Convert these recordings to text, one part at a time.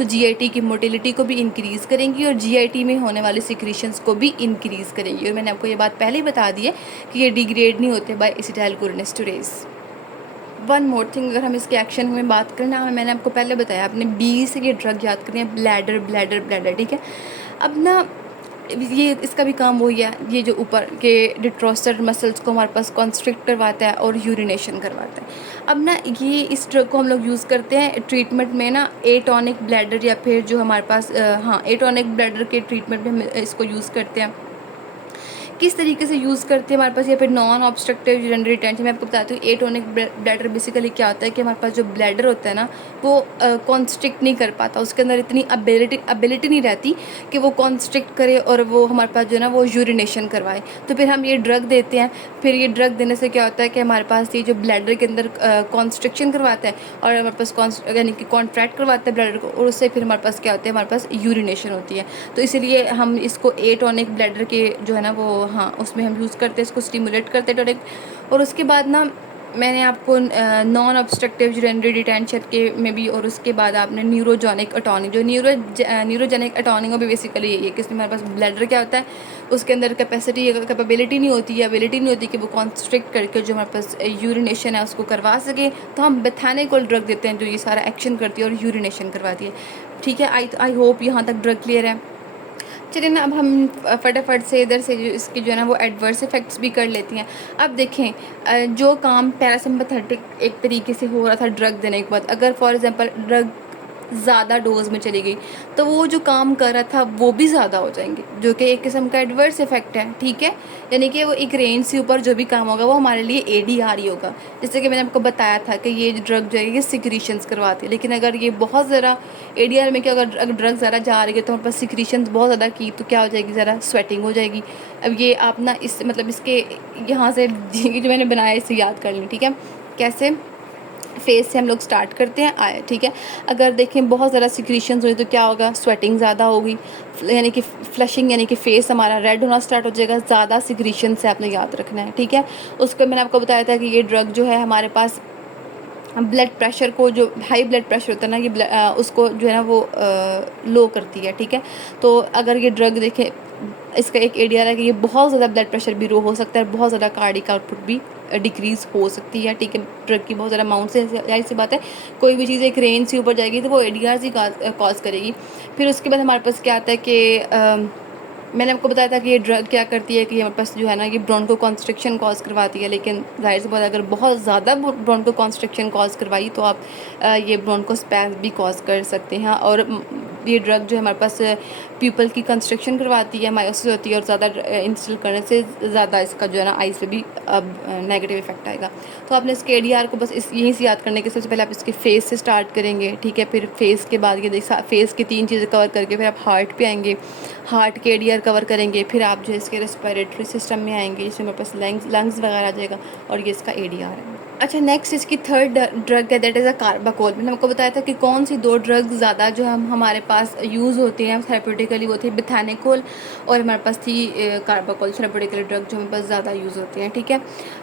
तो जीआईटी की मोटिलिटी को भी इंक्रीज़ करेंगी और जीआईटी में होने वाले सिक्रीशंस को भी इंक्रीज़ करेंगी। और मैंने आपको ये बात पहले ही बता दी है कि ये डिग्रेड नहीं होते बाय एसिटाइलकोलिनेस्टरेज। वन मोर थिंग, अगर हम इसके एक्शन में बात करें ना, मैंने आपको पहले बताया, आपने बी से ये ड्रग याद करनी है, ब्लैडर ब्लैडर ब्लैडर, ठीक है। अब ना ये इसका भी काम वही है, ये जो ऊपर के डिट्रोस्टर मसल्स को हमारे पास कॉन्स्ट्रिक्ट करवाता है और यूरिनेशन करवाता है। अब ना ये इस ड्रग को हम लोग यूज़ करते हैं ट्रीटमेंट में ना, एटॉनिक ब्लैडर या फिर जो हमारे पास हाँ एटॉनिक ब्लैडर के ट्रीटमेंट में हम इसको यूज़ करते हैं। किस तरीके से यूज़ करते हैं हमारे पास, या फिर नॉन ऑब्स्ट्रक्टिव यूरिनरी रिटेंशन। मैं आपको बताती हूँ एटोनिक ब्लैडर बेसिकली क्या होता है कि हमारे पास जो ब्लैडर होता है ना वो कॉन्स्ट्रिक्ट नहीं कर पाता, उसके अंदर इतनी एबिलिटी नहीं रहती कि वो कॉन्स्ट्रिक्ट करे और वो हमारे पास जो है ना वो यूरिनेशन करवाए। तो फिर हम ये ड्रग देते हैं, फिर ये ड्रग देने से क्या होता है कि हमारे पास ये जो ब्लैडर के अंदर कॉन्स्ट्रिक्शन करवाता है और हमारे पास यानी कि कॉन्ट्रैक्ट करवाता है ब्लैडर को, और उससे फिर हमारे पास क्या होता है, हमारे पास यूरिनेशन होती है। तो इसीलिए हम इसको एटोनिक ब्लैडर के जो है ना वो हाँ उसमें हम यूज़ करते हैं, इसको स्टिमुलेट करते हैं डायरेक्ट। और उसके बाद ना मैंने आपको नॉन ऑब्स्ट्रक्टिव यूरिनरी डिटेंशन के में भी, और उसके बाद आपने न्यूरोजेनिक अटॉनिक, जो न्यूरोजेनिक अटॉनिक भी बेसिकली यही है कि इसमें हमारे पास ब्लैडर क्या होता है, उसके अंदर कैपेबिलिटी नहीं होती है, एबिलिटी नहीं होती कि वो कॉन्स्ट्रिक्ट करके जो हमारे पास यूरिनेशन है उसको करवा सके। तो हम बेथानिकोल ड्रग देते हैं जो ये सारा एक्शन करती है और यूरिनेशन करवाती है, ठीक है। आई होप यहाँ तक ड्रग क्लियर है। चलिए ना, अब हम फटाफट से इधर से जो इसकी जो है ना वो एडवर्स इफेक्ट्स भी कर लेती हैं। अब देखें, जो काम पैरासिम्पथेटिक एक तरीके से हो रहा था ड्रग देने के बाद, अगर फॉर एग्जांपल ड्रग ज़्यादा डोज में चली गई तो वो जो काम कर रहा था वो भी ज़्यादा हो जाएंगे, जो कि एक किस्म का एडवर्स इफेक्ट है, ठीक है। यानी कि वो एक रेंज से ऊपर जो भी काम होगा वो हमारे लिए एडीआर ही होगा। जैसे कि मैंने आपको बताया था कि ये ड्रग जो है ये सिक्रीशंस करवाती है, लेकिन अगर ये बहुत ज़रा एडीआर में क्या, अगर ड्रग ज़्यादा जा रही है तो हमारे पास सिक्रीशंस बहुत ज़्यादा की तो क्या हो जाएगी, ज़रा स्वेटिंग हो जाएगी। अब ये आप ना इस मतलब इसके यहाँ से जो मैंने बनाया इसे याद कर ली, ठीक है। कैसे, फेस से हम लोग स्टार्ट करते हैं आए, ठीक है। अगर देखें बहुत ज़्यादा सिक्रीशंस हुई तो क्या होगा, स्वेटिंग ज़्यादा होगी, यानी कि फ्लशिंग, यानी कि फेस हमारा रेड होना स्टार्ट हो जाएगा। ज़्यादा सिक्रीशन से आपने याद रखना है, ठीक है। उसको मैंने आपको बताया था कि ये ड्रग जो है हमारे पास ब्लड प्रेशर को, जो हाई ब्लड प्रेशर होता है ना ये उसको जो है ना वो लो करती है, ठीक है। तो अगर ये ड्रग देखें, इसका एक आइडिया है कि ये बहुत ज़्यादा ब्लड प्रेशर भी लो हो सकता है, बहुत ज़्यादा कार्डिक आउटपुट भी डिक्रीज़ हो सकती है, ठीक है। ड्रग की बहुत ज़्यादा अमाउंट से, जाहिर सी बात है कोई भी चीज़ एक रेंज से ऊपर जाएगी तो वो एडीआर ही कॉज करेगी। फिर उसके बाद हमारे पास क्या आता है कि मैंने आपको बताया था कि ये ड्रग क्या करती है कि हमारे पास जो है ना ये ब्रोंको कॉन्स्ट्रिक्शन कॉज करवाती है, लेकिन जाहिर सी बात अगर बहुत ज़्यादा ब्रोंको कॉन्स्ट्रिक्शन कॉज करवाई तो आप ये ब्रोंको स्पैज भी कॉज कर सकते हैं। और ये ड्रग जो है हमारे पास पीपल की कंस्ट्रक्शन करवाती है, मायोसिस होती है, और ज़्यादा इंस्टॉल करने से ज़्यादा इसका जो है ना आइज़ पे भी अब नेगेटिव इफेक्ट आएगा। तो आपने इसके एडीआर को बस यहीं से याद करने के, सबसे पहले आप इसके फेस से स्टार्ट करेंगे, ठीक है। फिर फेस के बाद ये फेस की 3 चीज़ें कवर करके फिर आप हार्ट पे आएंगे, हार्ट के एडीआर कवर करेंगे, फिर आप जो है इसके रेस्पिरेटरी सिस्टम में आएंगे, जिसमें हमारे पास लंग्स वगैरह आ जाएगा, और ये इसका एडीआर है। अच्छा, नेक्स्ट इसकी थर्ड ड्रग है, दैट इज़ अ कार्बाकोल। मैंने आपको बताया था कि कौन सी 2 ड्रग ज़्यादा जो हमारे पास यूज़ होती हैं थेरेप्यूटिकली, वो थी बेथानिकोल, और हमारे पास थी कार्बाकोल, थेरेप्यूटिकल ड्रग जो हमारे पास ज़्यादा यूज़ होती हैं, ठीक है।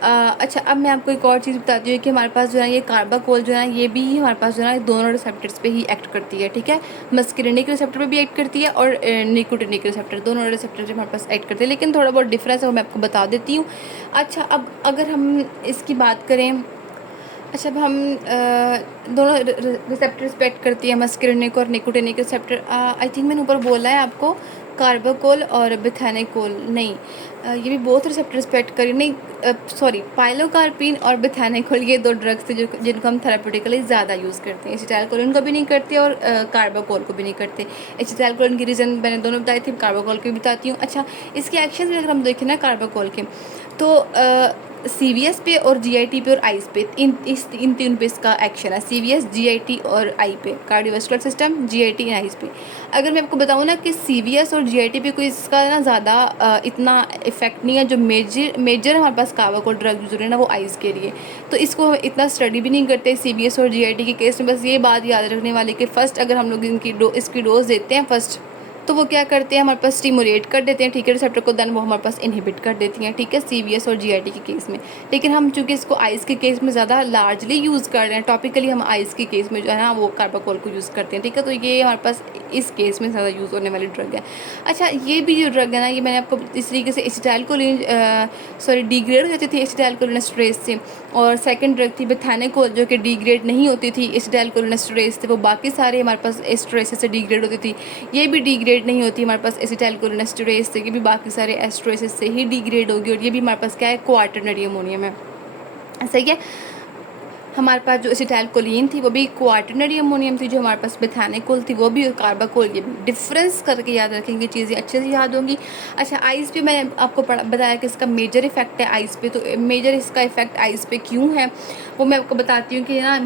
अच्छा, अब मैं आपको एक और चीज़ बताती हूँ कि हमारे पास जो है ये कार्बाकोल जो है ये भी हमारे पास जो है दोनों रिसेप्टर्स पे ही एक्ट करती है, ठीक है। मस्करिनिक रिसेप्टर पे भी एक्ट करती है और निकोटिनिक रिसेप्टर, दोनों रिसेप्टर जो हमारे पास एक्ट करते हैं, लेकिन थोड़ा बहुत डिफरेंस है वो मैं आपको बता देती हूँ। अच्छा, अब अगर हम इसकी बात करें, अच्छा अब हम दोनों रिसेप्टर्स पे एक्ट करती है, मस्करिनिक और निकोटिनिक रिसेप्टर। आई थिंक मैंने ऊपर बोला है आपको कार्बाकोल और बेथानिकोल, नहीं ये भी बहुत रिसेप्टर्स पे एक्ट करी, नहीं सॉरी, पाइलोकार्पिन और बेथानिकोल, ये 2 ड्रग्स थे जिनको हम थेरेप्यूटिकली ज़्यादा यूज़ करते हैं। एसिटाइलकोलिन को भी नहीं करते और कार्बाकोल को भी नहीं करते। एसिटाइलकोलिन की रीज़न मैंने दोनों बताई थी, कार्बाकोल की भी बताती हूँ। अच्छा, इसके एक्शन में अगर हम देखें ना कार्बाकोल के, तो सीवीएस पे और जीआईटी पे और आईज पे, इन 3 पे इसका एक्शन है, सीवीएस, जीआईटी और आई पे, cardiovascular system, GIT and eyes पे। अगर मैं आपको बताऊँ ना कि सीवीएस और जीआईटी पे कोई इसका ना ज़्यादा इतना इफेक्ट नहीं है, जो मेजर हमारे पास कार्बाकोल ड्रग यूज हो रही है ना वो आईज के लिए, तो इसको इतना स्टडी भी नहीं करते सीवीएस और जीआईटी के केस में। बस ये बात याद रखने वाली कि फ़र्स्ट अगर हम लोग इसकी डोज देते हैं फर्स्ट, तो वो क्या करते हैं, हमारे पास स्टिमुलेट कर देते हैं, ठीक है, रिसेप्टर को, देन वो हमारे पास इनहिबिट कर देती हैं, ठीक है, CVS और GIT के केस में। लेकिन हम चूँकि इसको आइज़ के केस में ज़्यादा लार्जली यूज़ कर रहे हैं, टॉपिकली हम आइज़ के केस में जो है ना वो कार्बाकोल को यूज़ करते हैं, ठीक है। तो ये हमारे पास इस केस में ज़्यादा यूज़ होने वाली ड्रग है। अच्छा, ये भी जो ड्रग है ना, ये मैंने आपको इस तरीके से एसिटाइलकोलिन डिग्रेड हो जाती थी एसिटाइलकोलिनेस्टरेज से, और सेकंड ड्रग थी बेथानिकोल जो कि डिग्रेड नहीं होती थी एसिटाइलकोलिनेस्टरेज से, वो बाकी सारे हमारे पास एस्टरेज से डिग्रेड होती थी। ये भी डिग्रेड नहीं होती हमारे पास एसिटाइलकोलिनेस्टरेज से, ये भी बाकी सारे एस्टरेज से ही डिग्रेड होगी, और ये भी हमारे पास क्या है, क्वाटरनरी अमोनियम है, सही है। हमारे पास जो एसिटाइलकोलिन थी वो भी क्वाटरनरी अमोनियम थी, जो हमारे पास बेथानिकोल थी वो भी, और कार्बाकोल, ये भी डिफरेंस करके याद रखेंगे, चीज़ें अच्छे से याद होंगी। अच्छा, आइज़ पे मैंने आपको बताया कि इसका मेजर इफेक्ट है आइज़ पे, तो मेजर इसका इफेक्ट आइज़ पे क्यों है वो मैं आपको बताती हूँ कि ना,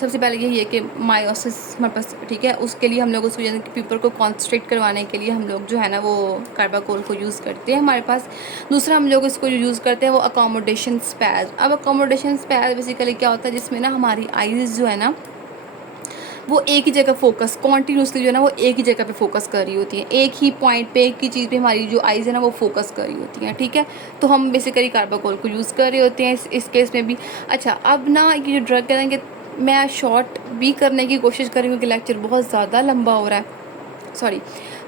सबसे पहले यही है कि मायोसिस हमारे पास, ठीक है, उसके लिए हम लोग उस पेपर को कॉन्सनट्रेट करवाने के लिए हम लोग जो है ना वो कार्बाकोल को यूज़ करते हैं हमारे पास। दूसरा हम लोग इसको यूज़ करते हैं वो अकोमोडेशन स्पैज। अब अकोमोडेशन स्पैज बेसिकली क्या होता है, जिसमें ना हमारी आइज़ जो है ना वो एक ही जगह फोकस कॉन्टीन्यूसली जो है ना वो एक ही जगह पे फोकस कर रही होती है, एक ही पॉइंट पे, एक ही चीज़ पे हमारी जो आइज़ है ना वो फोकस कर रही होती हैं, ठीक है। तो हम बेसिकली कार्बाकोल को यूज़ कर रहे होते हैं इस केस में भी। अच्छा, अब ना ये जो ड्रग है ना, मैं शॉर्ट भी करने की कोशिश कर रही हूँ कि लेक्चर बहुत ज़्यादा लंबा हो रहा है, सॉरी,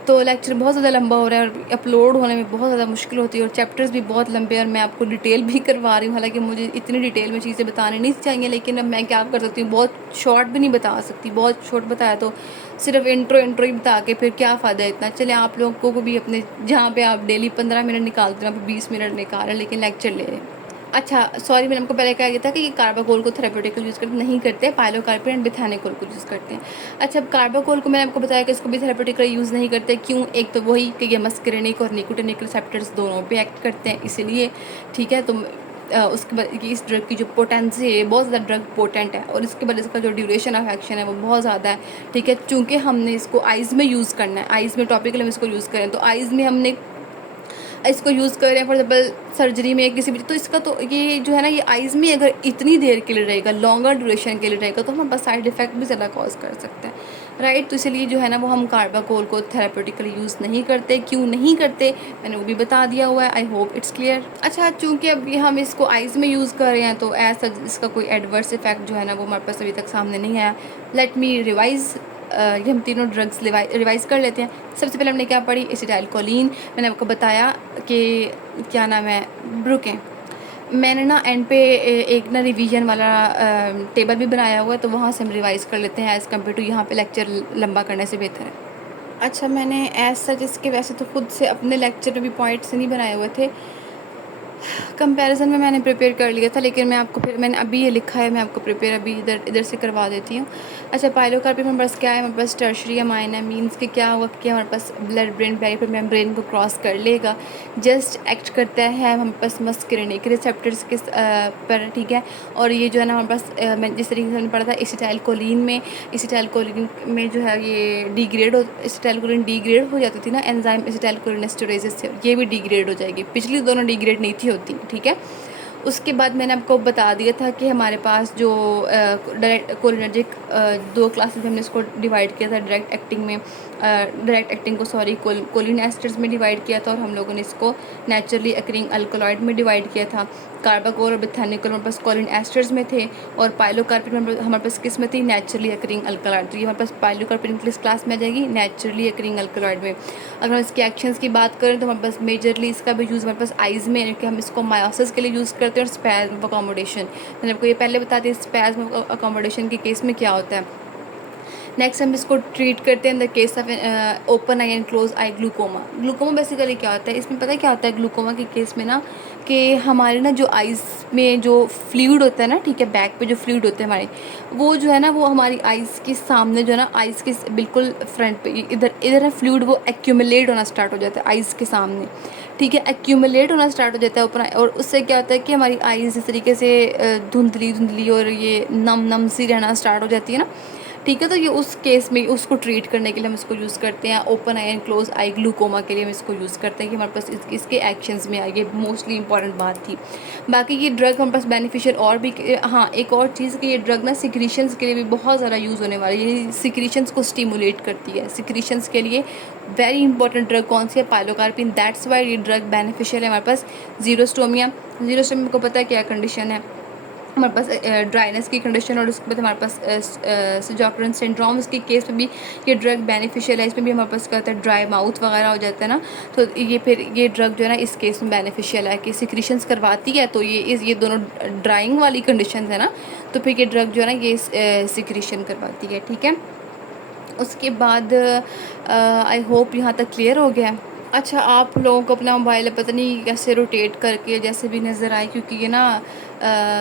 तो लेक्चर बहुत ज़्यादा लंबा हो रहा है और अपलोड होने में बहुत ज़्यादा मुश्किल होती है, और चैप्टर्स भी बहुत लंबे हैं, और मैं आपको डिटेल भी करवा रही हूँ। हालांकि मुझे इतनी डिटेल में चीज़ें बतानी नहीं चाहिए, लेकिन अब मैं क्या कर सकती हूँ, बहुत शॉर्ट भी नहीं बता सकती, बहुत शॉर्ट बताया तो सिर्फ इंट्रो ही बता के फिर क्या फ़ायदा इतना। चले आप लोगों को भी अपने, जहाँ पे आप डेली 15 मिनट निकालते हैं, 20 मिनट निकाल रहे हैं, लेकिन लेक्चर ले रहे हैं। अच्छा, सॉरी, मैंने आपको पहले कहा गया था कि कार्बाकोल को थेरेप्यूटिकल यूज़ करते नहीं करते, पाइलोकार्पिन एंड बेथानिकोल को यूज़ करते हैं। अच्छा, अब कार्बाकोल को मैंने आपको बताया कि इसको भी थेरेप्यूटिकल यूज़ नहीं करते, क्यों? एक तो वही कि ये मस्करेनिक और निकोटिनिक रिसेप्टर्स दोनों पे एक्ट करते हैं, इसीलिए, ठीक है। तो उसके बाद इस ड्रग की जो पोटेंसी है, बहुत ज़्यादा ड्रग पोटेंट है, और इसके बाद इसका जो ड्यूरेशन ऑफ एक्शन है वो बहुत ज़्यादा है, ठीक है। चूँकि हमने इसको आइज़ में यूज़ करना है, आइज़ में टॉपिकल हम इसको यूज़ करें, तो आइज़ में हमने इसको यूज़ कर रहे हैं फॉर एग्जाम्पल सर्जरी में किसी भी, तो इसका तो ये जो है ना, ये आइज़ में अगर इतनी देर के लिए रहेगा, लॉन्गर ड्यूरेशन के लिए रहेगा, तो हमारे पास साइड इफेक्ट भी ज़्यादा कॉज कर सकते हैं, राइट। तो इसलिए जो है ना वो हम कार्बाकोल को थेरेप्यूटिकली यूज़ नहीं करते। क्यों नहीं करते मैंने वो भी बता दिया हुआ है, आई होप इट्स क्लियर। अच्छा, चूँकि अब ये हम इसको आइज़ में यूज़ कर रहे हैं, तो ऐसा इसका कोई एडवर्स इफेक्ट जो है ना वो हमारे पास अभी तक सामने नहीं आया। लेट मी रिवाइज़, ये हम तीनों ड्रग्स रिवाइज़ कर लेते हैं। सबसे पहले हमने क्या पढ़ी, एसिटाइलकोलिन, मैंने आपको बताया कि क्या नाम है, रुकें, मैंने ना एंड पे एक ना रिवीजन वाला टेबल भी बनाया हुआ है, तो वहाँ से हम रिवाइज़ कर लेते हैं एज़ कम्पेयर टू यहाँ पे लेक्चर लंबा करने से बेहतर है। अच्छा, मैंने एज सच इसके वैसे तो खुद से अपने लेक्चर में भी पॉइंट्स नहीं बनाए हुए थे, कंपैरिजन में मैंने प्रिपेयर कर लिया था, लेकिन मैं आपको फिर मैंने अभी ये लिखा है, मैं आपको प्रिपेयर अभी इधर से करवा देती हूँ। अच्छा, पाइलोकार्पिन हमारे पास क्या है, हमारे पास टर्शरी अमाइन है, मीन्स कि क्या हुआ कि हमारे पास ब्लड ब्रेन बैरियर मेम्ब्रेन को क्रॉस कर लेगा, जस्ट एक्ट करता है हमारे पास मस्करेनिक रिसेप्टर्स के पर, ठीक है। और ये जो है ना हमारे पास मैं जिस तरीके से मैंने पढ़ा था एसिटाइलकोलिन में जो है ये डिग्रेड हो, एसिटाइलकोलिन डिग्रेड हो जाती थी ना एंजाइम एसिटाइलकोलिनेस्टरेज से, ये भी डिग्रेड हो जाएगी, पिछली दोनों डिग्रेड नहीं थी होती, ठीक है। उसके बाद मैंने आपको बता दिया था कि हमारे पास जो डायरेक्ट कोलिनर्जिक दो क्लासेस में हमने इसको डिवाइड किया था, डायरेक्ट एक्टिंग को कोलिन एस्टर्स में डिवाइड किया था, और हम लोगों ने इसको नेचुरली अकरिंग अल्कलॉइड में डिवाइड किया था। कार्बाकोल और बेथानिकोल हमारे पास कोलिन एस्टर्स में थे, और पाइलोकार्पिन हमारे पास किस में थी, नेचुरली अकरिंग अल्कलॉइड। तो ये हमारे पास पाइलोकार्पिन किस क्लास में आ जाएगी, नेचुरली अकरिंग अल्कलॉइड में। अगर हम इसके एक्शंस की बात करें तो हमारे पास मेजरली इसका भी यूज़ हमारे पास आइज़ में, यानी कि हम इसको मायोसिस के लिए यूज़ करते हैं, और स्पैज़म अकोमोडेशन, मैंने आपको ये पहले बता दिया स्पैज़म अकोमोडेशन के केस में क्या होता है। नेक्स्ट हम इसको ट्रीट करते हैं in the case of open I and close I glaucoma basically क्या होता है, इसमें पता है क्या होता है ग्लूकोमा के केस में ना, कि हमारे ना जो आइज़ में जो फ्लूइड होता है ना, ठीक है, बैक पे जो फ्लूइड होते हैं हमारे, वो जो है ना वो हमारी आइज़ के सामने जो है ना, आइज़ के बिल्कुल फ्रंट पे इधर ना फ्लूइड वो एक्यूमुलेट होना स्टार्ट हो जाता है आइज़ के सामने, ठीक है, एक्यूमुलेट होना स्टार्ट हो जाता है ऊपर, और उससे क्या होता है कि हमारी आइज़ इस तरीके से धुंधली और ये नम सी रहना स्टार्ट हो जाती है ना, ठीक है। तो ये उस केस में उसको ट्रीट करने के लिए हम इसको यूज़ करते हैं। Open I and close I glaucoma के लिए हम इसको यूज़ करते हैं कि हमारे पास इसके एक्शंस में आए। ये मोस्टली इंपॉर्टेंट बात थी। बाकी ये ड्रग हमारे पास बेनिफिशियल और भी, हाँ एक और चीज़ कि ये ड्रग ना सिक्रीशंस के लिए भी बहुत ज़्यादा यूज़ होने वाली है। ये सिक्रीशंस को स्टिमुलेट करती है। सिक्रीशंस के लिए वेरी इंपॉर्टेंट ड्रग कौन सी है? पाइलोकार्पिन। दैट्स वाई ये ड्रग बेनिफिशियल है हमारे पास। जीरोस्टोमिया, जीरोस्टोमिया को पता है क्या कंडीशन है? हमारे पास ड्राइनेस की कंडीशन, और उसके बाद हमारे पास सजाकरन सिंड्रोम, इसके केस में भी ये ड्रग बेनिफिशियल है। इसमें भी हमारे पास क्या होता है, ड्राई माउथ वगैरह हो जाता है ना, तो ये फिर ये ड्रग जो है ना इस केस में बेनिफिशियल है कि सिक्रीशंस करवाती है। तो ये दोनों ड्राइंग वाली कंडीशन है ना, तो फिर ये ड्रग जो है ना ये सिक्रीशन करवाती है। ठीक है। उसके बाद आई होप यहाँ तक क्लियर हो गया है। अच्छा, आप लोगों को अपना मोबाइल पता नहीं कैसे रोटेट करके जैसे भी नज़र आए, क्योंकि ये ना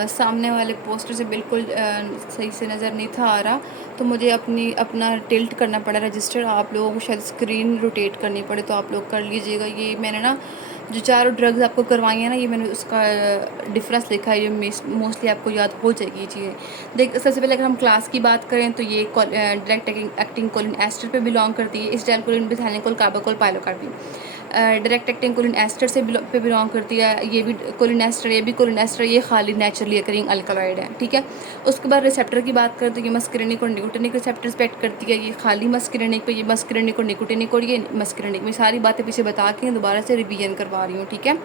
सामने वाले पोस्टर से बिल्कुल सही से नज़र नहीं था आ रहा, तो मुझे अपना टिल्ट करना पड़ा रजिस्टर। आप लोगों को शायद स्क्रीन रोटेट करनी पड़े, तो आप लोग कर लीजिएगा। ये मैंने ना जो चारों ड्रग्स आपको करवाई हैं ना, ये मैंने उसका डिफरेंस लिखा है। ये मोस्टली आपको याद हो जाएगी ये चीज़ें। देख, सबसे पहले अगर हम क्लास की बात करें तो ये डायरेक्ट एक्टिंग कोलिन एस्टर पे बिलोंग करती है। इस्टाइल कोलिन, बिथाइलिन, carbachol, pilocarpine. Direct acting choline ester से पे बिलोंग करती है। ये भी कोलिन एस्टर, ये भी कोलिन एस्टर, ये खाली नेचुरली अकरिंग अल्कलॉइड है। ठीक है। उसके बाद रिसेप्टर की बात करें तो ये मस्करेनिक और निकोटिनिक रिसेप्टर्स पे एक्ट करती है। ये खाली मस्करेनिक पे, ये मस्करेनिक और निकोटिनिक, और ये मस्करेनिक। मैं सारी बातें पीछे बता के दोबारा से रिवीजन करवा रही हूँ। ठीक है।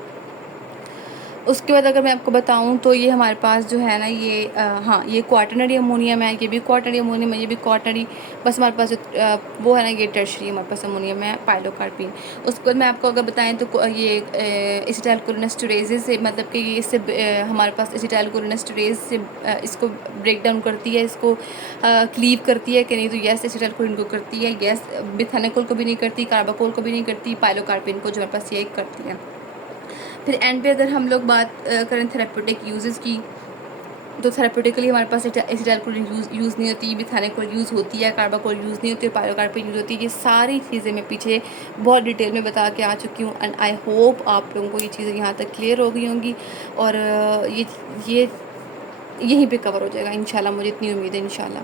उसके बाद अगर मैं आपको बताऊं तो ये हमारे पास जो है ना ये हाँ ये क्वाटरनरी अमोनियम है, ये भी क्वाटरनरी अमोनियम है, ये भी क्वाटरनरी। बस हमारे पास वो है ना ये टर्शरी हमारे पास अमोनियम है, पाइलोकार्पिन। उसके बाद मैं आपको अगर बताएं तो ये एसिटाइलकोलिनेस्टरेज से, मतलब कि ये इससे हमारे पास एसिटाइलकोलिनेस्टरेज से इसको ब्रेक डाउन करती है, इसको क्लीव करती है कि नहीं? तो यस, एसिटाइलकोलिन को करती है। यस, बिथानिकोल को भी नहीं करती, कार्बाकोल को भी नहीं करती, पाइलोकार्पिन को जो हमारे पास ये करती है। फिर एंड पे अगर हम लोग बात करें थेरेप्यूटिक यूजेस की, तो थेरेप्यूटिकली हमारे पास एसिटाइलकोलिन यूज़ नहीं होती, बिथानिकोल यूज़ होती है, कार्बाकोल यूज़ नहीं होती, पाइलोकार्पिन यूज़ होती है। ये सारी चीज़ें मैं पीछे बहुत डिटेल में बता के आ चुकी हूँ, एंड आई होप आप लोगों को ये चीज़ें यहाँ तक क्लियर हो गई होंगी, और ये यहीं पे कवर हो जाएगा इंशाल्लाह, मुझे इतनी उम्मीद है इंशाल्लाह।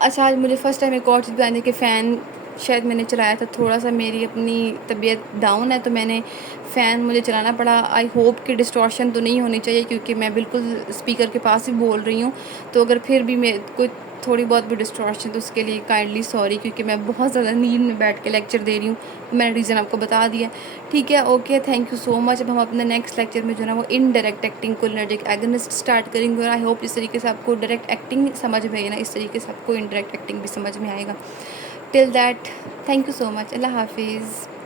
अच्छा, आज मुझे फ़र्स्ट टाइम एक और चीज़ बतानी है कि फ़ैन शायद मैंने चलाया था, थोड़ा सा मेरी अपनी तबीयत डाउन है तो मैंने फ़ैन मुझे चलाना पड़ा। आई होप कि डिस्टॉर्शन तो नहीं होनी चाहिए, क्योंकि मैं बिल्कुल स्पीकर के पास ही बोल रही हूँ। तो अगर फिर भी मैं कोई थोड़ी बहुत भी डिस्टॉर्शन, तो उसके लिए काइंडली सॉरी, क्योंकि मैं बहुत ज़्यादा नींद में बैठ के लेक्चर दे रही हूँ। मैंने रीज़न आपको बता दिया। ठीक है, okay, thank you so much. अब हम अपने नेक्स्ट लेक्चर में जो है ना वो indirect acting cholinergic agonist start करेंगे, और आई होप इस तरीके से आपको डायरेक्ट एक्टिंग समझ में आई ना, इस तरीके से आपको इनडायरेक्ट एक्टिंग भी समझ में आएगा। Till that, thank you so much. अल्लाह हाफिज़।